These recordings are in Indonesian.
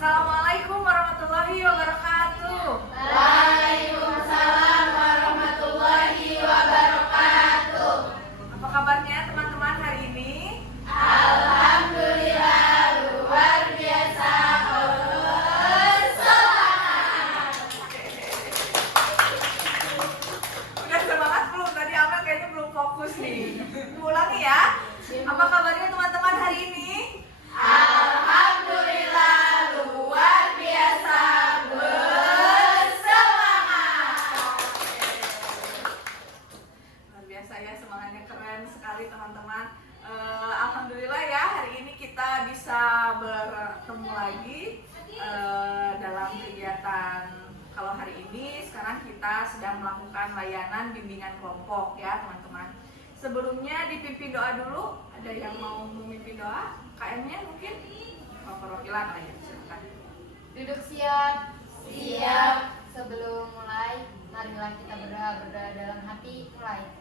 Assalamualaikum warahmatullahi wabarakatuh. Waalaikumsalam warahmatullahi wabarakatuh. Apa kabarnya teman-teman hari ini? Alhamdulillah luar biasa. Semangat. Udah semangat belum? Tadi Amel kayaknya belum fokus nih. Ulangi ya. Apa kabarnya teman-teman hari ini? Alhamdulillah luar biasa bersemangat. Luar biasa ya, semangatnya keren sekali teman-teman. Alhamdulillah ya, hari ini kita bisa bertemu lagi dalam kegiatan. Kalau hari ini sekarang kita sedang melakukan layanan bimbingan kelompok ya teman-teman. Sebelumnya dipimpin doa dulu. Ada yang mau memimpin doa? KM-nya mungkin? Perwakilan lah ya, silakan. Duduk siap. Siap. Sebelum mulai, marilah kita berdoa dalam hati. Mulai.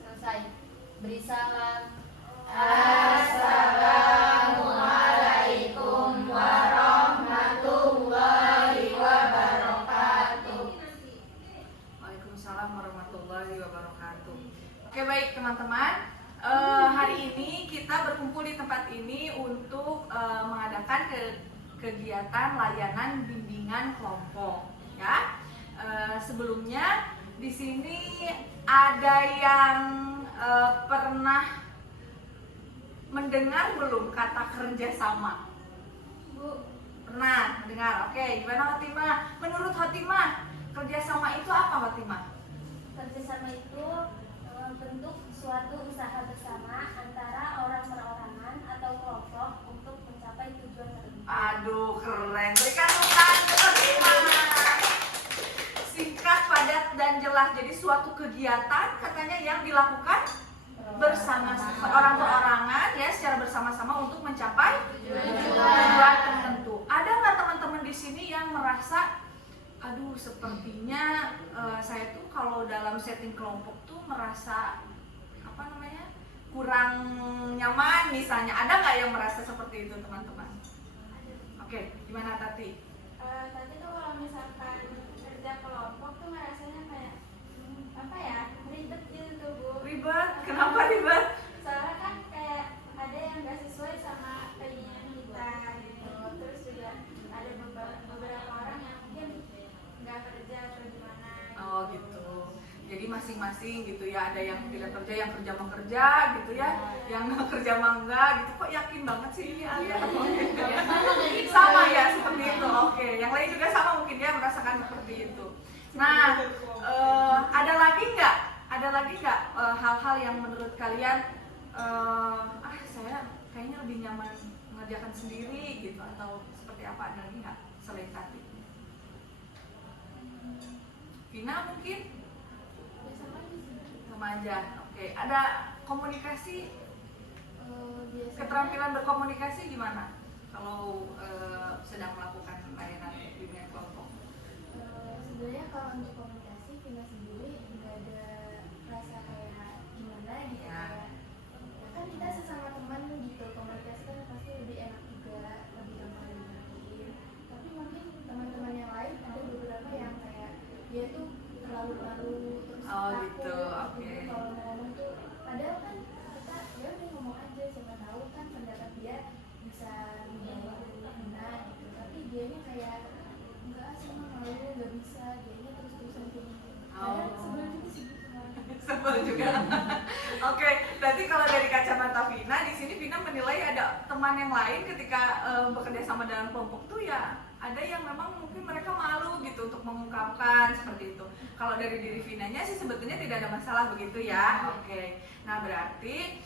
Selesai. Beri salam. Assalamualaikum warahmatullahi wabarakatuh. Waalaikumsalam warahmatullahi wabarakatuh. Oke baik teman-teman, hari ini kita berkumpul di tempat ini untuk mengadakan kegiatan layanan bimbingan kelompok. Ya, sebelumnya di sini ada yang pernah mendengar belum kata kerjasama? Bu, Pernah mendengar? Oke, gimana Fatimah? Menurut Fatimah, kerjasama itu apa Fatimah? Kerjasama itu bentuk suatu usaha bersama antara orang perorangan atau kelompok untuk mencapai tujuan tertentu. Aduh, keren. Berikan tepuk tangan untuk Fatimah. Singkat, padat, dan jelas. Jadi suatu kegiatan katanya yang dilakukan bersama orang perorangan ya, secara bersama-sama untuk mencapai tujuan tertentu. Ada nggak teman-teman di sini yang merasa, aduh sepertinya saya tuh kalau dalam setting kelompok tuh merasa apa namanya kurang nyaman misalnya? Ada nggak yang merasa seperti itu teman-teman? Oke, gimana Tati? Tadi tuh kalau misalkan kerja kelompok tuh rasanya kayak apa ya, ribet gitu tuh Bu. Ribet? Kenapa ribet? Soalnya kan kayak ada yang nggak sesuai sama keinginan kita gitu. Terus juga ada beberapa orang yang mungkin nggak kerja atau gimana. Oh gitu. Jadi masing-masing gitu ya, ada yang tidak kerja, yang kerja mau kerja gitu ya, yang nggak kerja mah enggak gitu. Kok yakin banget sih ini Alia? Sama ya seperti itu. Oke, yang lain juga sama mungkin dia merasakan seperti itu. Nah, ada lagi nggak? Ada lagi nggak hal-hal yang menurut kalian saya kayaknya lebih nyaman mengerjakan sendiri gitu atau seperti apa? Ada lagi nggak selain tadi? Vina mungkin? Sama aja. Oke, ada komunikasi, keterampilan berkomunikasi gimana kalau sedang melakukan layanan bimbingan kelompok? Sebenarnya kalau untuk komunikasi Vina sendiri nggak ada rasa kayak gimana gitu Ya. ya. Kan kita sesama teman gitu, komunikasi kan pasti lebih enak juga, lebih gampang dimengertiin. Tapi mungkin teman-teman yang lain ada beberapa yang kayak dia tuh terlalu terus Oh, takut gitu, oke. kalau mau ngomong tuh, padahal kan kita ya udah ngomong aja, siapa tahu kan pendapat dia bisa dibawa ke Vina gitu. Tapi dianya kayak enggak, sama malu, nggak bisa, dianya terus-terusan kayak gitu. Padahal sebel juga sih gitu. Sebel juga. Oke, berarti kalau dari kacamata Vina, di sini Vina menilai ada teman yang lain ketika bekerja sama dalam kelompok tuh ya ada yang memang mungkin mereka malu gitu untuk mengungkapkan seperti itu. Kalau dari diri Vinanya sih sebetulnya tidak ada masalah begitu ya. Oke, nah berarti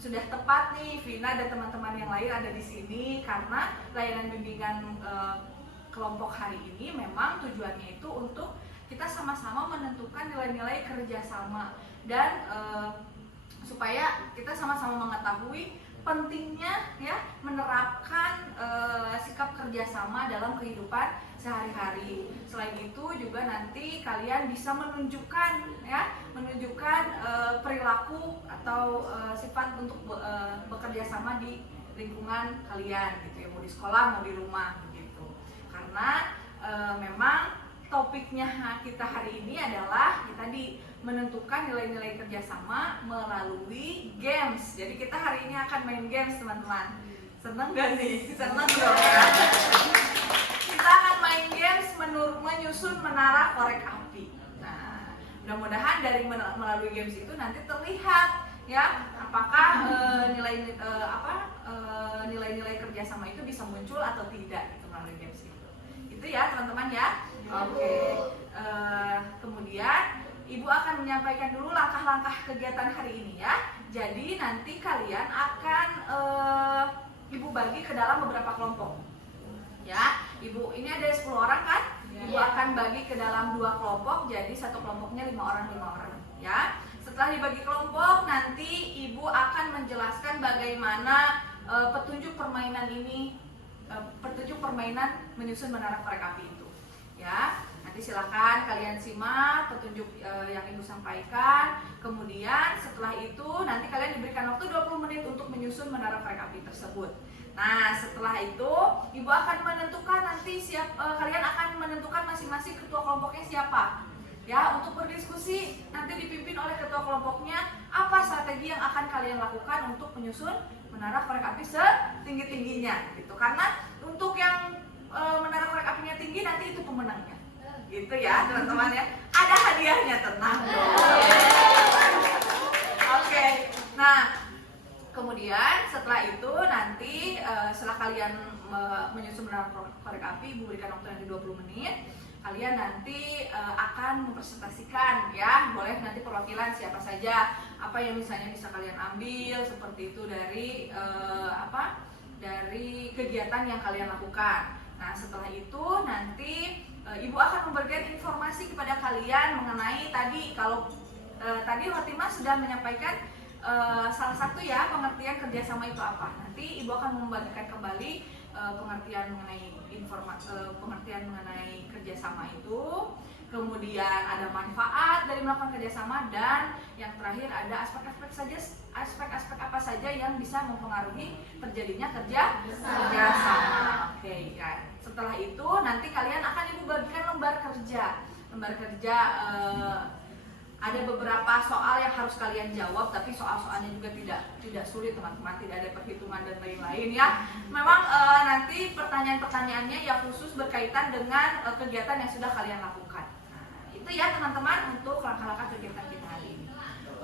sudah tepat nih Vina dan teman-teman yang lain ada di sini karena layanan bimbingan kelompok hari ini memang tujuannya itu untuk kita sama-sama menentukan nilai-nilai kerjasama dan supaya kita sama-sama mengetahui pentingnya ya menerapkan sikap kerjasama dalam kehidupan sehari-hari. Selain itu juga nanti kalian bisa menunjukkan perilaku atau sifat untuk bekerja sama di lingkungan kalian gitu ya, mau di sekolah mau di rumah gitu. Karena memang topiknya kita hari ini adalah tadi menentukan nilai-nilai kerjasama melalui games. Jadi kita hari ini akan main games teman-teman. Seneng gak nih? Seneng dong ya. Kita akan main games menyusun menara korek api. Nah, mudah-mudahan dari melalui games itu nanti terlihat ya apakah nilai-nilai kerjasama itu bisa muncul atau tidak gitu, melalui games itu. Itu ya teman-teman ya. Oke. Kemudian Ibu akan menyampaikan dulu langkah-langkah kegiatan hari ini ya. Jadi nanti kalian akan Ibu bagi ke dalam beberapa kelompok. Ya, Ibu ini ada 10 orang kan? Ibu akan bagi ke dalam 2 kelompok, jadi satu kelompoknya 5 orang ya. Setelah dibagi kelompok, nanti Ibu akan menjelaskan bagaimana petunjuk permainan menyusun menara korek api itu. Ya, nanti silakan kalian simak petunjuk yang Ibu sampaikan. Kemudian setelah itu nanti kalian diberikan waktu 20 menit untuk menyusun menara korek api tersebut. Nah, setelah itu Ibu akan menentukan nanti kalian akan menentukan masing-masing ketua kelompoknya siapa. Ya, untuk berdiskusi nanti dipimpin oleh ketua kelompoknya apa strategi yang akan kalian lakukan untuk menyusun menara korek api setinggi-tingginya gitu. Karena untuk yang menara korek apinya tinggi nanti itu pemenangnya. Gitu ya, teman-teman ya. Ada hadiahnya, tenang dong. Oke. Nah, kemudian setelah itu nanti setelah kalian menyusun menara korek api, Ibu berikan waktu nanti 20 menit. Kalian nanti akan mempresentasikan ya, boleh nanti perwakilan siapa saja, apa yang misalnya bisa kalian ambil seperti itu dari dari kegiatan yang kalian lakukan. Nah, setelah itu nanti Ibu akan memberikan informasi kepada kalian mengenai tadi tadi Fatimah sudah menyampaikan salah satu ya pengertian kerjasama itu apa. Nanti Ibu akan membagikan kembali pengertian mengenai kerjasama itu. Kemudian ada manfaat dari melakukan kerjasama, dan yang terakhir ada aspek-aspek apa saja yang bisa mempengaruhi terjadinya kerjasama. Oke, ya. Setelah itu nanti kalian akan Ibu bagikan lembar kerja. Ada beberapa soal yang harus kalian jawab, tapi soal-soalnya juga tidak sulit teman-teman, tidak ada perhitungan dan lain-lain ya. Memang nanti pertanyaan-pertanyaannya ya khusus berkaitan dengan kegiatan yang sudah kalian lakukan. Nah, itu ya teman-teman untuk langkah-langkah kegiatan kita hari ini.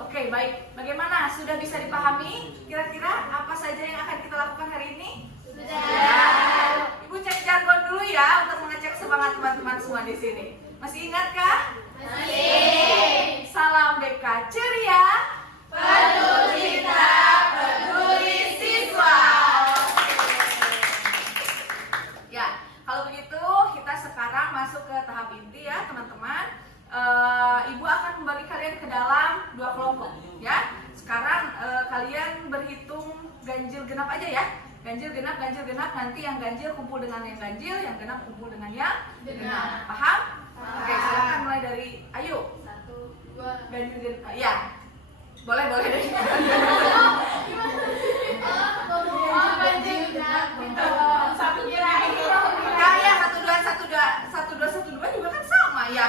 Oke, baik. Bagaimana? Sudah bisa dipahami kira-kira apa saja yang akan kita lakukan hari ini? Sudah. Ibu cek jargon dulu ya untuk mengecek semangat teman-teman semua di sini. Masih ingat kah? Masih. Salam BK ceria, Penuh cinta, peduli siswa. Ya, kalau begitu kita sekarang masuk ke tahap inti ya teman-teman. Ibu akan membagi kalian ke dalam 2 kelompok ya. Sekarang kalian berhitung ganjil genap aja ya. Ganjil genap. Nanti yang ganjil kumpul dengan yang ganjil, yang genap kumpul dengan yang genap. Paham? Oke, silakan mulai dari Ayu. 1, 2. Ganjil genap. Ya. Boleh deh. Satu kirain. Ya, 1 2 juga kan sama ya.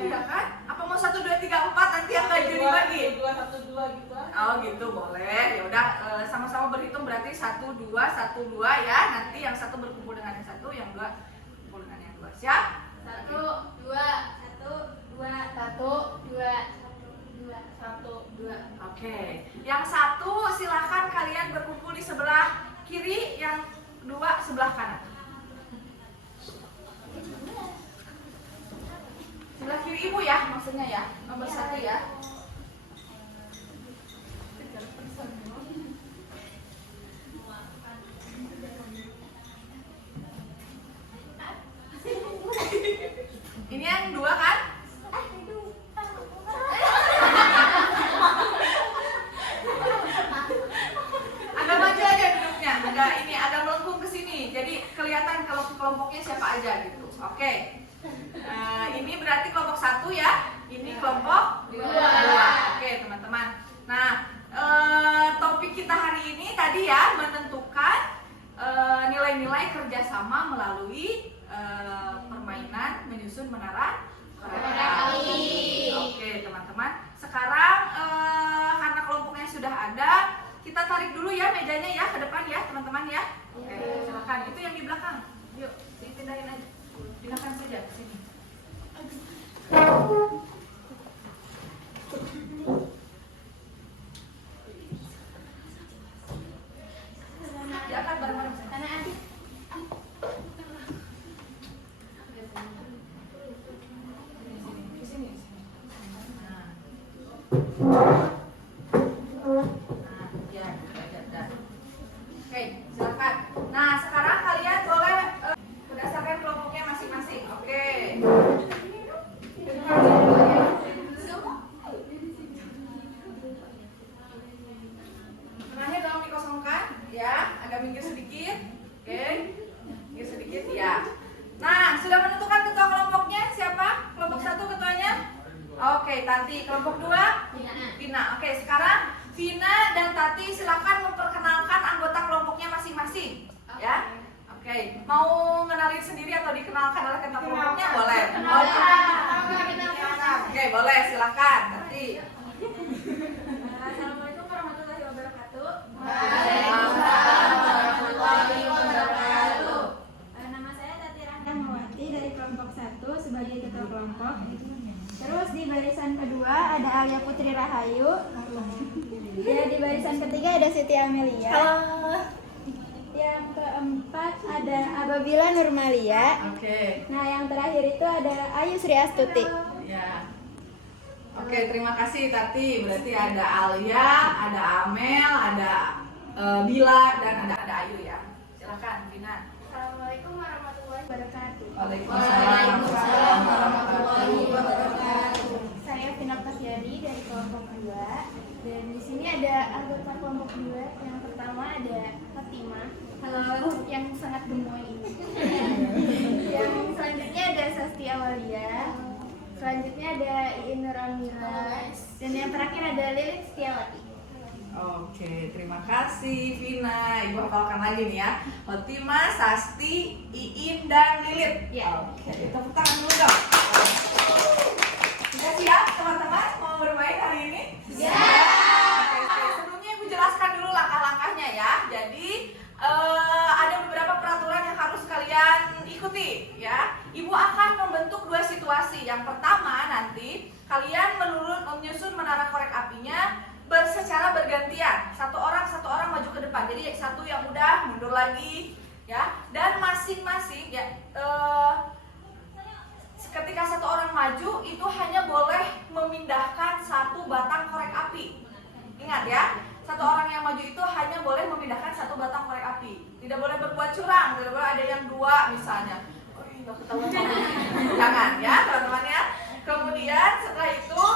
Iya kan? Apa mau 1 2 3 4 nanti yang ganjil dibagi? 2 1 2 gitu aja. Oh gitu, boleh. Ya udah, sama-sama berhitung berarti 1 2 ya. Nanti yang satu berkumpul dengan yang satu, yang dua kumpul dengan yang dua. Siap? 1, 2, 1, 2, 2. Oke. Yang satu silahkan kalian berkumpul di sebelah kiri, yang dua sebelah kanan. Sebelah kiri Ibu ya, maksudnya ya. Nomor 1 ya. Ini yang 2 kan? Agak maju aja duduknya, agak melengkung ke sini. Jadi kelihatan kalau kelompoknya siapa aja gitu. Oke. menara korek Korek api. api. Oke teman-teman, sekarang karena kelompoknya sudah ada, kita tarik dulu ya mejanya ya ke depan ya teman-teman ya. Oke, silakan. Itu yang di belakang. Yuk, dipindahin aja. Pindahkan saja ke sini. Diangkat bareng-bareng. Karena adik Di sini. Nah. Ya, dah. Oke, silakan. Nah, sekarang kalian boleh berdasarkan kelompoknya masing-masing. Oke. Tengahnya tolong dikosongkan, ya. Agak minggir sedikit. Oke. Minggir sedikit, ya. Nah, sudah menentukan ketua kelompoknya siapa? Kelompok 1 ketuanya? Oke, Tati. Kelompok 2? Vina. Oke, sekarang Vina dan Tati silakan memperkenalkan anggota kelompoknya masing-masing, ya. Oke, mau ngenalin sendiri atau dikenalkan oleh ketua kelompoknya? Boleh. Oke, boleh. Silakan, Tati. Assalamualaikum warahmatullahi wabarakatuh. Waalaikumsalam warahmatullahi wabarakatuh. Nama saya Tati Rahmawati dari kelompok 1 sebagai ketua kelompok. Terus di barisan kedua ada Alia Putri Rahayu. Ya, di barisan ketiga ada Siti Amelia. Yang keempat ada Ababila Nurmalia. Oke. Nah, yang terakhir itu ada Ayu Sri Astuti. Ya. Oke, terima kasih Tati. Berarti ada Alia, ada Amel, ada Bila dan ada Ayu ya. Silakan Vina. Assalamualaikum warahmatullahi wabarakatuh. Waalaikumsalam warahmatullahi wabarakatuh. Saya Vina Kasyadi dari kelompok 2. Dan di sini ada anggota kelompok 2. Yang pertama ada Fatima. Halo, yang sangat gemoy ini. Yang selanjutnya ada Sasti Awalia. Selanjutnya ada Iin Nur Amira. Dan yang terakhir ada Lilis Setiawati. Oke, terima kasih Vina. Ibu hafalkan lagi nih ya. Fatima, Sasti, Iin, dan Lilit. Ya. Oke, tepuk tangan dulu dong. Sudah siap teman-teman mau bermain hari ini? Oke, sebelumnya Ibu jelaskan dulu langkah-langkahnya ya. Jadi ada beberapa peraturan yang harus kalian ikuti ya. Ibu akan membentuk 2 situasi. Yang pertama nanti kalian menyusun menara korek apinya secara bergantian. Satu orang maju ke depan. Jadi satu yang udah mundur lagi ya. Dan masing-masing ya ketika satu orang maju itu hanya boleh memindahkan 1 batang korek api. Ingat ya, satu orang yang maju itu hanya boleh memindahkan 1 batang korek api. Tidak boleh berbuat curang, tidak boleh ada yang 2 misalnya. Oh, nggak ketahuan. Jangan ya teman-teman ya. Kemudian setelah itu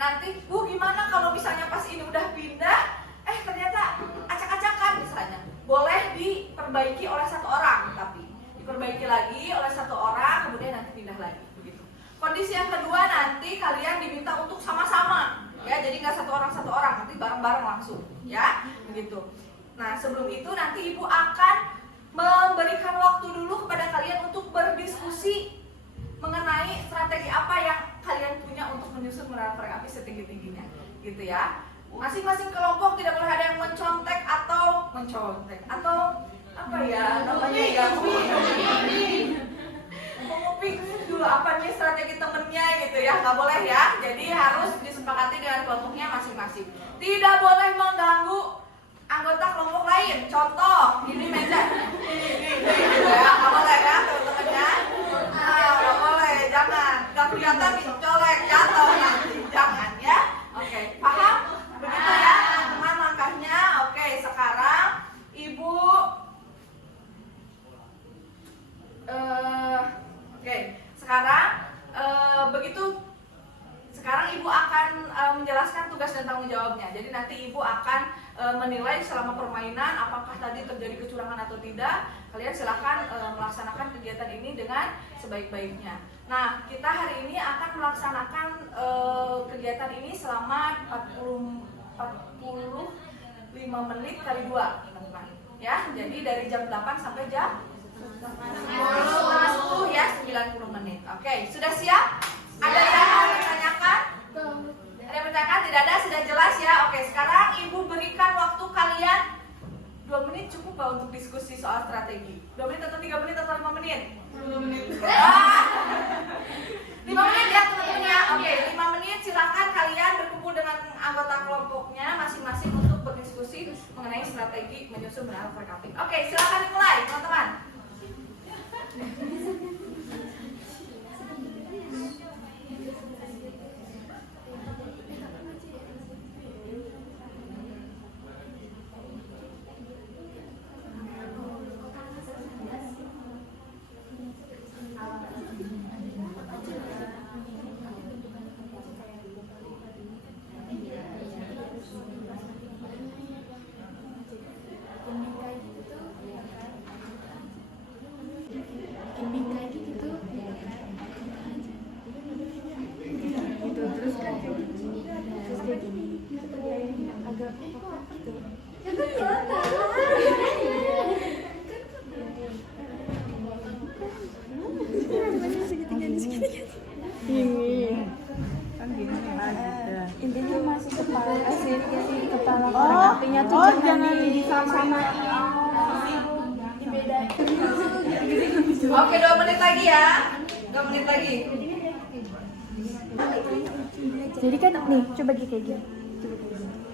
nanti Bu gimana kalau misalnya pas ini udah pindah, ternyata acak-acakan misalnya. Boleh diperbaiki oleh 1 orang, tapi diperbaiki lagi oleh 1 orang, kemudian nanti pindah lagi begitu. Kondisi yang kedua nanti kalian diminta untuk sama-sama ya, jadi nggak 1 orang, nanti bareng-bareng langsung ya begitu. Nah sebelum itu nanti Ibu akan memberikan waktu dulu kepada kalian untuk berdiskusi mengenai strategi apa yang kalian punya untuk menyusun menara korek api setinggi-tingginya gitu ya. Masing-masing kelompok tidak boleh ada yang mencontek atau apa ya namanya ya, mengupik dulu apa nih strategi temennya gitu ya, nggak boleh ya. Jadi harus disepakati dengan kelompoknya masing-masing. Tidak boleh mengganggu anggota kelompok lain. Contoh, ini meja, ini gitu ya, nggak boleh ya teman-teman ya. Nggak boleh, jangan. Nggak kelihatan colek jatuh nanti, jangan ya. Oke, paham? Begitu ya teman-teman langkahnya. Oke, sekarang Ibu begitu. Sekarang Ibu akan menjelaskan tugas dan tanggung jawabnya. Jadi nanti Ibu akan menilai selama permainan apakah tadi terjadi kecurangan atau tidak. Kalian silahkan melaksanakan kegiatan ini dengan sebaik-baiknya. Nah, kita hari ini akan melaksanakan kegiatan ini selama 45 menit kali 2, teman-teman. Ya, jadi dari jam 8 sampai jam 10 ya, 90 menit. Oke, sudah siap? Ada yang mau ditanyakan? Ada yang bertanyakan? Tidak ada, sudah jelas ya. Oke, sekarang Ibu berikan waktu kalian 2 menit cukup gak untuk diskusi soal strategi? 2 menit atau 3 menit atau 5 menit? 2 menit. 5 menit ya teman-teman ya. Oke, 5 menit silakan kalian berkumpul dengan anggota kelompoknya masing-masing untuk berdiskusi mengenai strategi menyusun menara forecasting. Oke, silakan dimulai teman-teman. Intinya masih kepala forecastingnya tuh jangan disamain, dibedain. Oke, 2 menit lagi ya. 2 menit lagi. Jadi kan nih, coba kayak gini.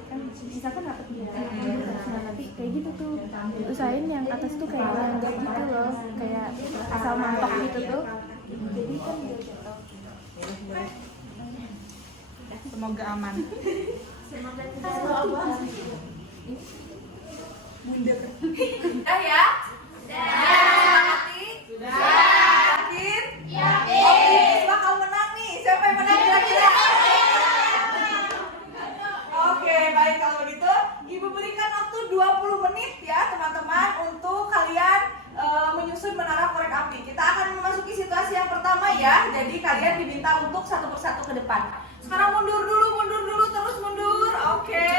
Kan misalkan rapat dia, nah nanti kayak gitu tuh. Usahain yang atas tuh kayak langgam gitu loh, kayak asal mantok gitu tuh. Jadi kan dia jatuh. Semoga aman. Udah ya? Mengerti? Yakin? Oke, bakal menang nih. Siapa yang menang kira-kira? Oke, baik kalau begitu. Ibu berikan waktu 20 menit ya teman-teman untuk kalian menyusun menara korek api. Kita akan memasuki situasi yang pertama ya. Jadi kalian diminta untuk satu persatu ke depan. Sekarang mundur dulu, terus mundur. Oke,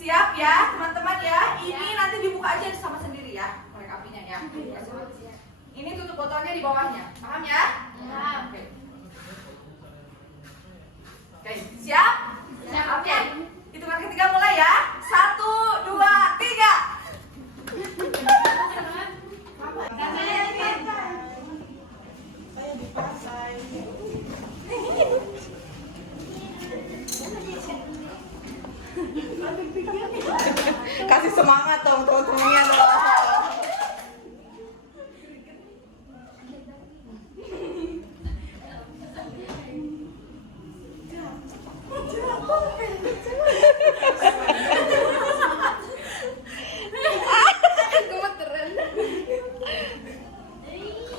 siap ya teman-teman ya. Ini nanti dibuka aja sama sendiri ya korek apinya ya. Ini tutup botolnya di bawahnya, paham ya? Oke. Oke, siap? Oke, hitungan ketiga mulai ya. 1, 2, 3. Kasih semangat dong teman-temannya dong.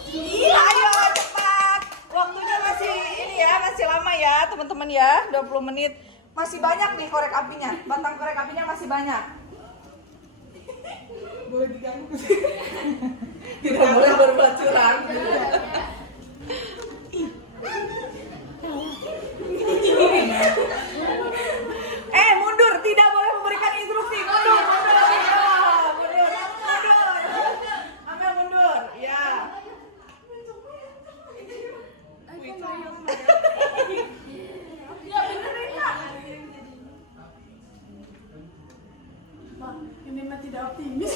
Gila, ayo cepat. Waktunya masih ini ya, masih lama ya teman-teman ya, 20 menit. Masih banyak nih korek apinya, batang korek apinya masih banyak. Boleh diganggu. Tidak boleh berbuat curang. Mundur, tidak boleh memberikan instruksi. Mundur. Amel mundur, ya. Ini mah tidak optimis.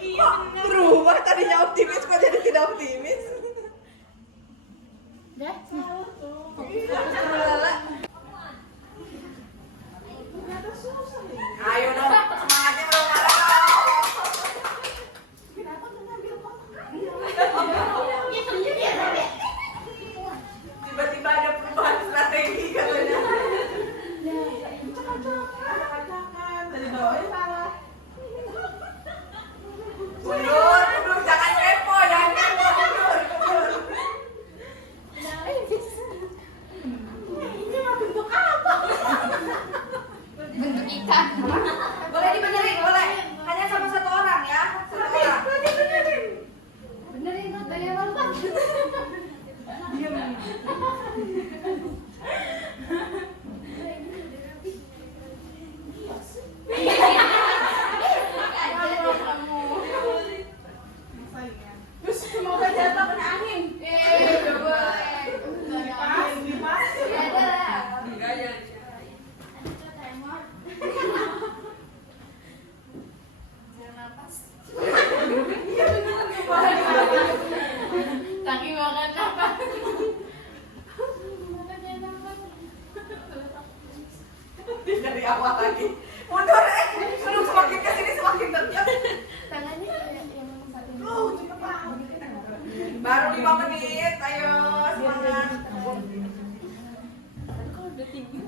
Kok berubah tadinya optimis kok jadi tidak optimis? Deh, Ayo dong, semangatnya belum ada dong. Tiba-tiba ada perubahan strategi katanya. Dari bawahnya salah. Mundur, jangan kepo, mundur. Ini mah bentuk apa? Bentuk ikan. Boleh dibenerin, boleh. Hanya sama satu orang ya, satu orang. Benerin tuh kayak lompat. Saya gawat lagi. Mundur, aduh semakin kesini semakin dekat. Tangannya kayak yang satu Cepet banget. Baru 5 menit, ayo semangat. kalau udah tinggi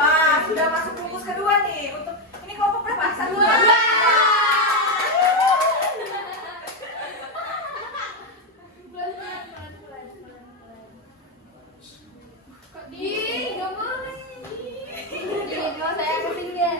Wah, sudah masuk rumus kedua nih. Untuk ini kelompok berapa? 1, 2. Nggak boleh. Kalau saya ketinggian.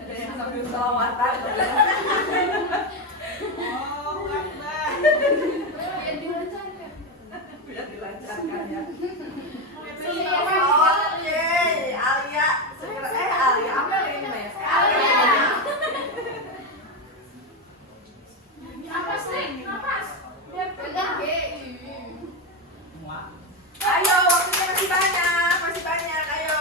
Ada yang sambil selawatan. Oh, Akbar. Biar dilancarkan ya. Iya, Oke, Alia. Alia, apa yang ini namanya? Alia. Ayo, waktunya masih banyak, ayo.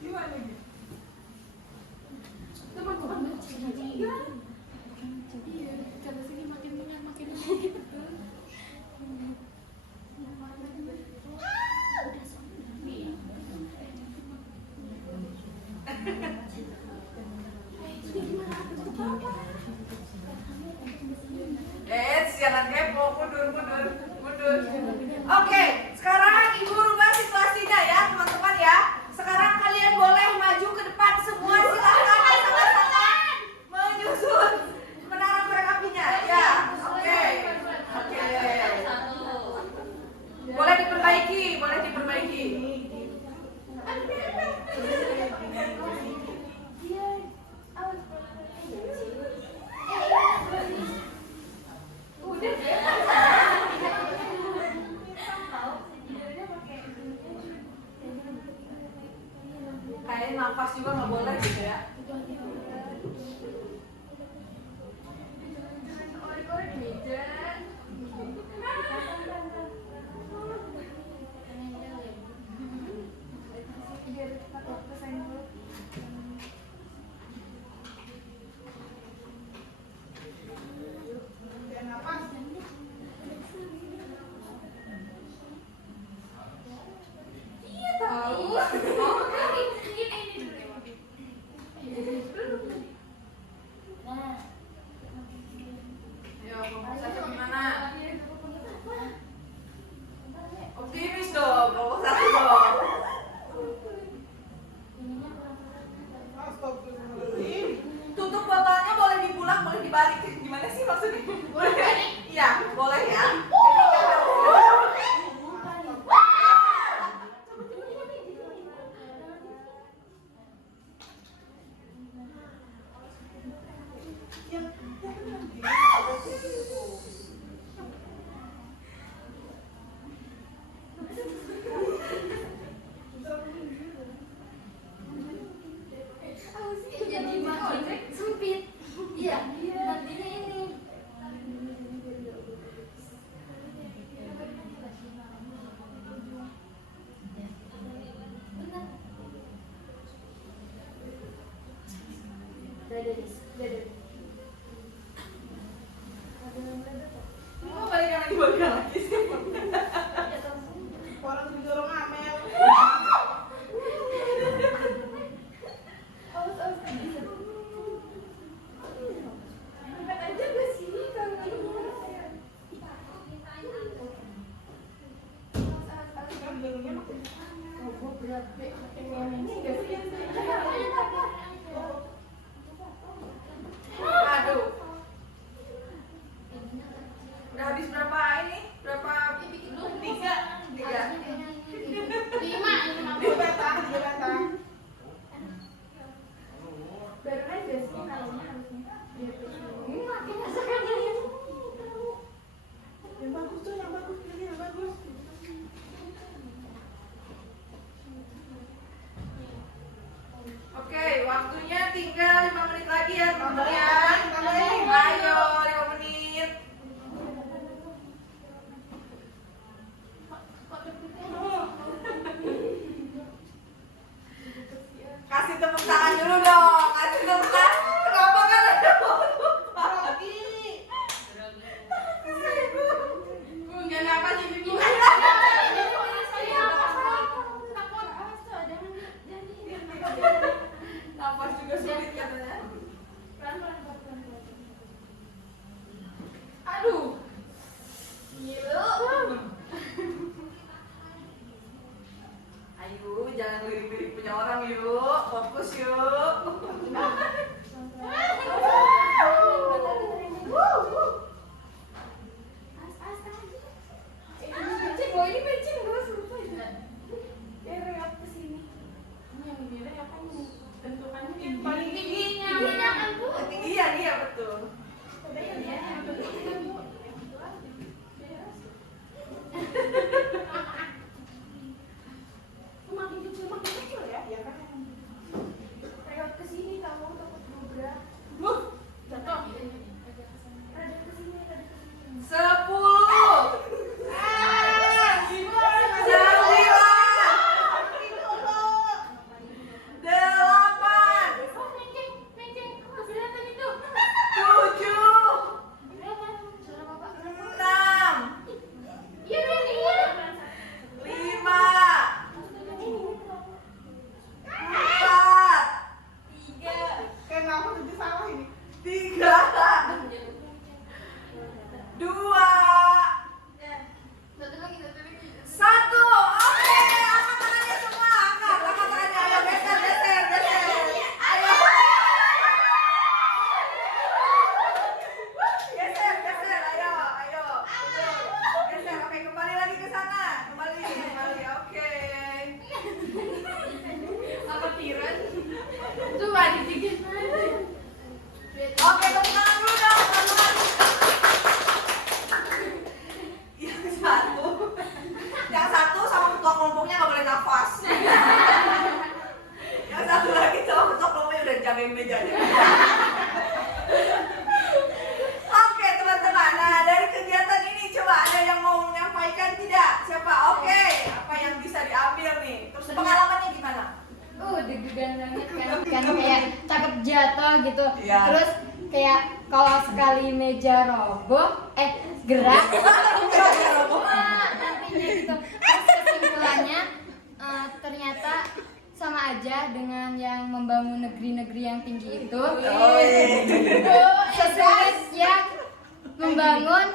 Gimana gitu? Jangan kepo, mundur. Oke, sekarang ibu rubah situasinya ya teman-teman ya. Sekarang kalian boleh maju ke depan semua, silakan sama-sama menyusun menara korek apinya. Ya, oke. Boleh diperbaiki. Kayak nafas juga nggak boleh gitu ya. Ayo, fokusnya gimana? Optimis dong, fokusnya dong. Astagfirullahaladzim. Tutup botolnya boleh dipulang, boleh dibalik. Gimana sih maksudnya? Boleh? Iya, boleh ya. Jadi makin sempit. Iya, nantinya ini. Ya. Terus kayak kalau sekali meja roboh, gerak, nantinya gitu. Terus kesimpulannya ternyata sama aja dengan yang membangun negeri-negeri yang tinggi itu. Sesulit yang membangun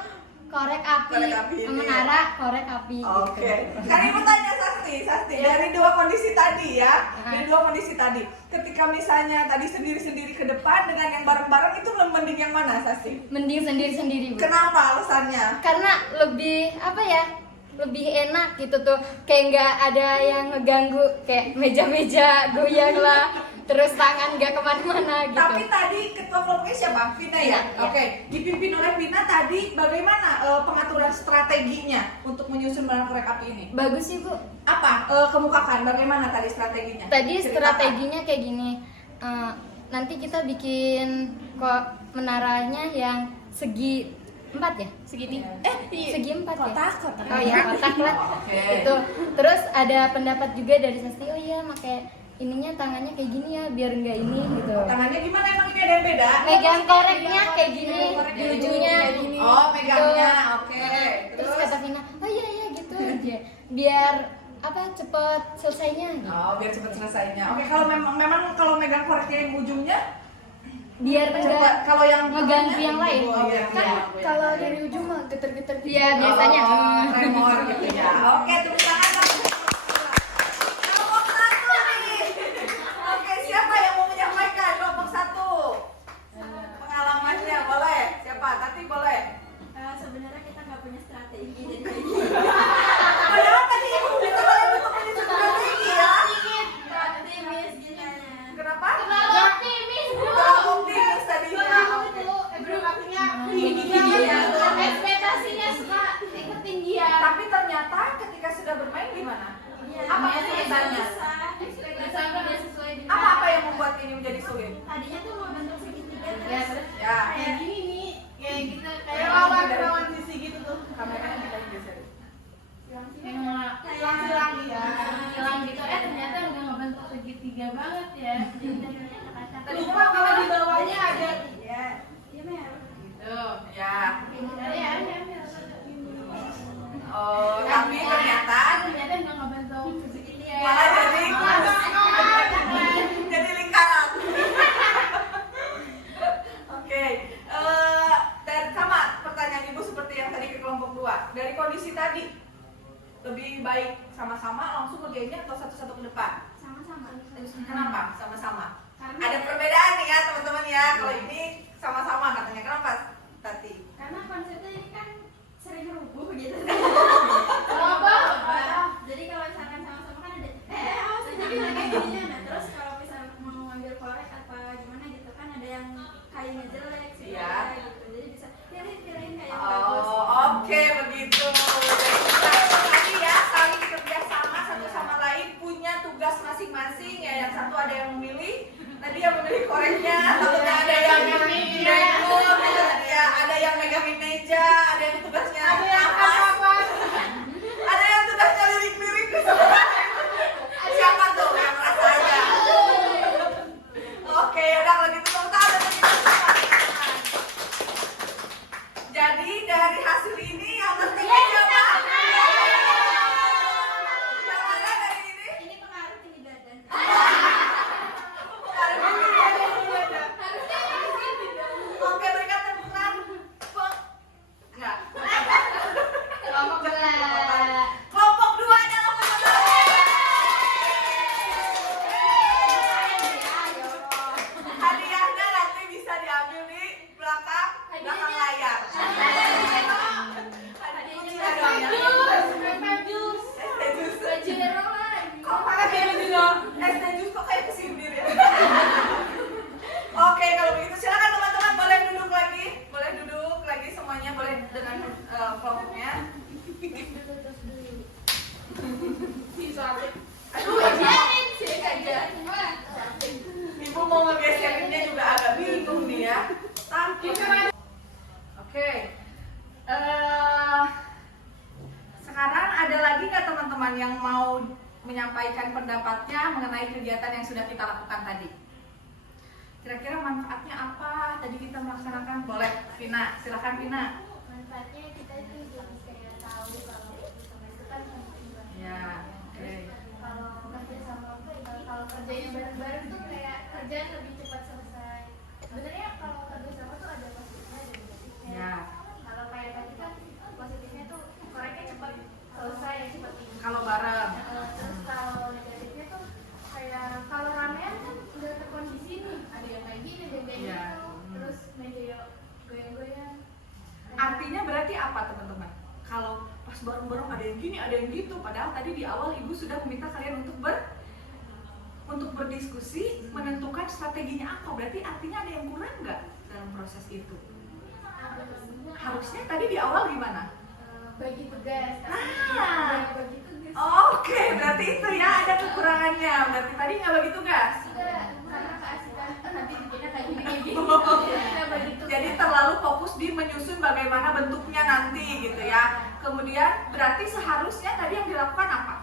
korek api ini menara korek api. Oke. Gitu. Sekarang ibu tanya Sakti, dari dua kondisi tadi ya, dari dua kondisi tadi, ketika misalnya tadi sendiri-sendiri ke depan dengan yang bareng-bareng itu mending yang mana Sakti? Mending sendiri-sendiri, Bu. Kenapa alasannya? Karena lebih apa ya, lebih enak gitu tuh, kayak nggak ada yang ngeganggu, kayak meja-meja goyang lah, terus tangan nggak kemana-mana gitu. Tapi tadi ketua kelompoknya siapa? Vina ya? Iya. Oke, dipimpin oleh Vina tadi bagaimana pengaturan strateginya untuk menyusun barang korek api ini? Bagus sih, Bu. Apa? Kemukakan bagaimana tadi strateginya? Tadi Ceritakan. strateginya kayak gini, nanti kita bikin kok menaranya yang segi 4 ya? Segitiga? Segi 4 ya? Kotak. Oh iya, kotak lah. Oke. Itu. Terus ada pendapat juga dari Sasti, oh iya pakai ininya tangannya kayak gini ya, biar enggak ini gitu. Tangannya gimana emang ini ada yang beda? Megang koreknya kayak gini, di ujungnya. Oh, megangnya. Gitu. Oke. Terus kata Vina, oh iya gitu aja. Biar apa cepet selesainya gitu. Oh, biar cepat selesainya. Oke, kalau memang kalau megang koreknya yang ujungnya Biar coba enggak kalau yang ngeganggu yang lain. Oh, iya, Kan iya. kalau dari ujung mah geter-geter gitu. Iya, biasanya. Oh, tremor gitu ya. Oke, tepuk tangan. Kelompok satu nih. Oke, siapa yang mau menyampaikan kelompok satu? Pengalamannya boleh. Siapa? Tati boleh. Sebenarnya kita nggak punya strategi jadi kayak gini. Padahal tadi ibu minta kalian untuk menyusun strategi ya. Optimis gitu. Kenapa? Terlalu optimis, Bu. Terlalu optimis tadinya. Oke. Ekspektasinya suka ketinggian. Tapi ternyata ketika sudah bermain gimana? Apa kesulitannya? Ekspektasinya udah sesuai di Apa yang membuat ini menjadi sulit? tadinya tuh mau bentuk segitiga Ya, terus terus Ya. kayak gini nih, kayak gitu Kayak kayak lawan sisi gitu tuh. Kameranya kita geser. silang gitu. Hilang gitu, ternyata nggak ngebentuk segitiga banget ya. Tadi cuma kalau di bawahnya ada. Ya, iya Mel. Gitu. Ya. Ya, Oh, tapi ternyata ternyata nggak ngebentuk segitiga. malah jadi lingkaran. Oke. Dan sama pertanyaan ibu seperti yang tadi ke kelompok 2. Dari kondisi tadi lebih baik sama-sama langsung ngerjainnya atau satu-satu ke depan? Sama-sama. Kenapa? Sama-sama. Karena Ada perbedaan nih ya teman-teman ya. Kalau ini sama-sama katanya. Kenapa Tati? karena konsepnya ini kan sering rubuh gitu. Apa? Jadi kalau misalkan sama-sama kan ada awas jadi kayak gininya. Nah, terus kalau misalnya mau ngambil korek apa gimana gitu kan ada yang kayunya jelek sih Iya. gitu. Jadi bisa pilih kayak yang bagus. Oh, oke begitu. Jadi kita tadi ya saling kerja sama satu sama lain, punya tugas masing-masing ya. Yang satu ada yang memilih, tadi yang memilih koreknya, satunya ada yang menekuk, ya ada yang megangin meja, ada yang tugasnya apa? Ada yang tugasnya lirik-lirik. Siapa tuh yang merasanya? Oke, udah kalau gitu tepuk tangan. Jadi dari hasil ini yang tertinggi siapa? Yang mana dari ini? Ini pengaruh tinggi badan. Oke, berikan tepuk tangan. Enggak. Kelompok belah. Kelompok 2 adalah pemenang. Hadiahnya nanti bisa diambil di belakang layar. Hadiahnya dong ya. Es teh jus. Kok pakai kayak gitu dong? Es teh jus kok kayak kesindir ya? Oke, kalau begitu silakan teman-teman boleh duduk lagi semuanya boleh dengan kelompoknya. Aduh, biarin sih aja. Ibu mau ngegeserinnya juga agak bingung nih ya. Oke. Sekarang ada lagi nggak teman-teman yang mau menyampaikan pendapatnya mengenai kegiatan yang sudah kita lakukan tadi? Kira-kira manfaatnya apa tadi kita melaksanakan? Boleh, Vina, silakan Vina. Manfaatnya kita itu jadi kayak tahu kalau sama itu kan penting banget. Ya, oke. Kalau kerja sama apa ya, kalau kerjanya bareng-bareng tuh kayak kerjaan lebih cepat selesai. Sebenarnya kalau kerja sama tuh ada positifnya ada negatifnya. Ya. Kalau kayak tadi kan positifnya tuh proyeknya cepat selesai, cepat ini. Kalau bareng. Terus kalau negatifnya tuh kayak kalau ramean kan udah terkondisi nih, ada yang kayak gini, ada yang kayak Iya. gitu. Terus meja goyang-goyang. Artinya berarti apa teman-teman? Kalau pas bareng-bareng ada yang gini, ada yang gitu. Padahal tadi di awal ibu sudah meminta kalian untuk berdiskusi, menentukan strateginya apa. Berarti artinya ada yang kurang nggak dalam proses itu? Harusnya tadi di awal gimana? Bagi tugas. Ah. Bagi tugas. Oke, berarti itu ya ada kekurangannya. Berarti tadi nggak bagi tugas. Enggak, karena keasikan nanti bikinnya kayak gini kayak gini. Kita bagi tugas. Jadi terlalu fokus di menyusun bagaimana bentuknya nanti gitu ya. Kemudian berarti seharusnya tadi yang dilakukan apa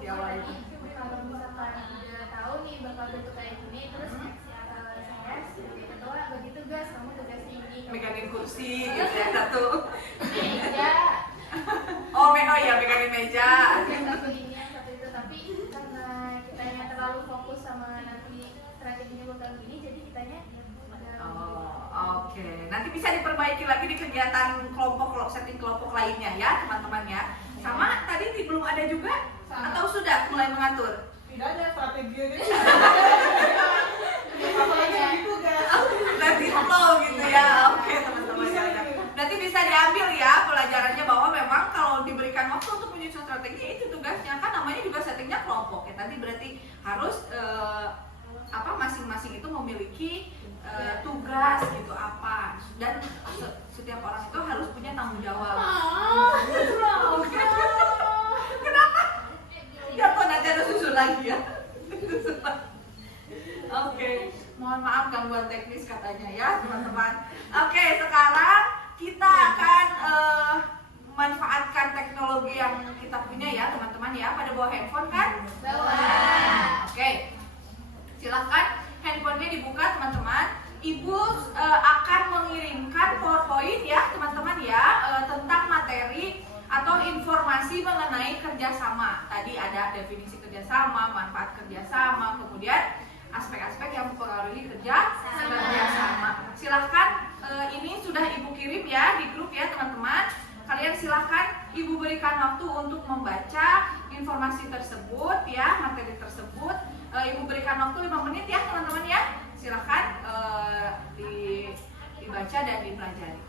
di awal itu? Kalau misalkan udah tahu nih bakal bentuk kayak gini, terus saya sebagai ketua bagi tugas, kamu tugas ini. Megangin kursi gitu ya satu. Meja. Oh ya megangin meja. Yang satu ini, yang satu itu. Tapi karena kitanya terlalu fokus sama nanti strateginya bakal gini, jadi kitanya Oke. Nanti bisa diperbaiki lagi di kegiatan setting kelompok lainnya ya teman-teman ya. Sama tadi belum ada juga atau sudah mulai mengatur? Tidak ada strategi aja. aja. Gitu guys. Nanti flow gitu ya. Oke teman-teman ya. Nanti bisa diambil ya pelajarannya bahwa memang kalau diberikan waktu untuk menyusun strategi itu tugasnya kan namanya juga settingnya kelompok ya. Tadi berarti harus masing-masing itu memiliki tugas gitu apa dan setiap orang itu harus punya tanggung jawab. Kenapa? Jatuh nanti ada susul lagi ya. Oke, mohon maaf gangguan teknis katanya ya teman-teman. Oke, sekarang kita akan memanfaatkan teknologi yang kita punya ya teman-teman ya. Pada bawa handphone kan? Bawa. Oke, silahkan handphonenya dibuka teman-teman. Ibu akan mengirimkan PowerPoint ya teman-teman ya tentang materi atau informasi mengenai kerjasama. Tadi ada definisi kerjasama, manfaat kerjasama, kemudian aspek-aspek yang mempengaruhi kerjasama. Silahkan ini sudah ibu kirim ya di grup ya teman-teman. Kalian silahkan ibu berikan waktu untuk membaca informasi tersebut ya, materi tersebut. Ibu berikan waktu 5 menit ya teman-teman ya. Silahkan dibaca dan dipelajari.